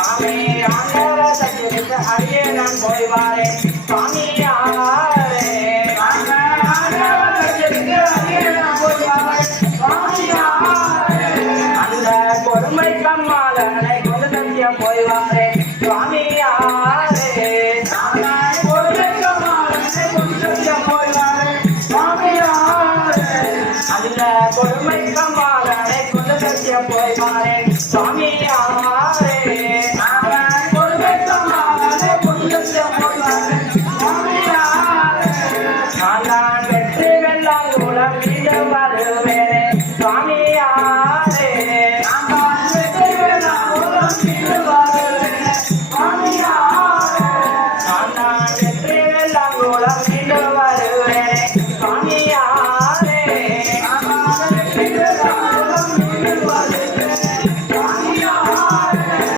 சாமி ஆண்டவ சக்திக்கு அடியே நான் போய் வாரேன் சுவாமியாரே ஆண்டவ சக்திக்கு அடியே நான் போய் வாரேன் சுவாமியாரே அந்த கொடுமை கம்மாளனை கொண்டு சத்தியம் போய் வாரேன் சுவாமியாரே கொடுமை கம்மாளனை கொண்டு சத்தியம் போய் வாரேன் சுவாமியாரே அந்த கொடுமை கம்மாளனை கொண்டு சத்தியம் போய் வாரேன் சுவாமியாரே நான் வெற்றி வெள்ளம் கூட மீண்டு வருவேனே சுவாமியாரே நான் வெற்றி வெள்ளம் கூட மீண்டு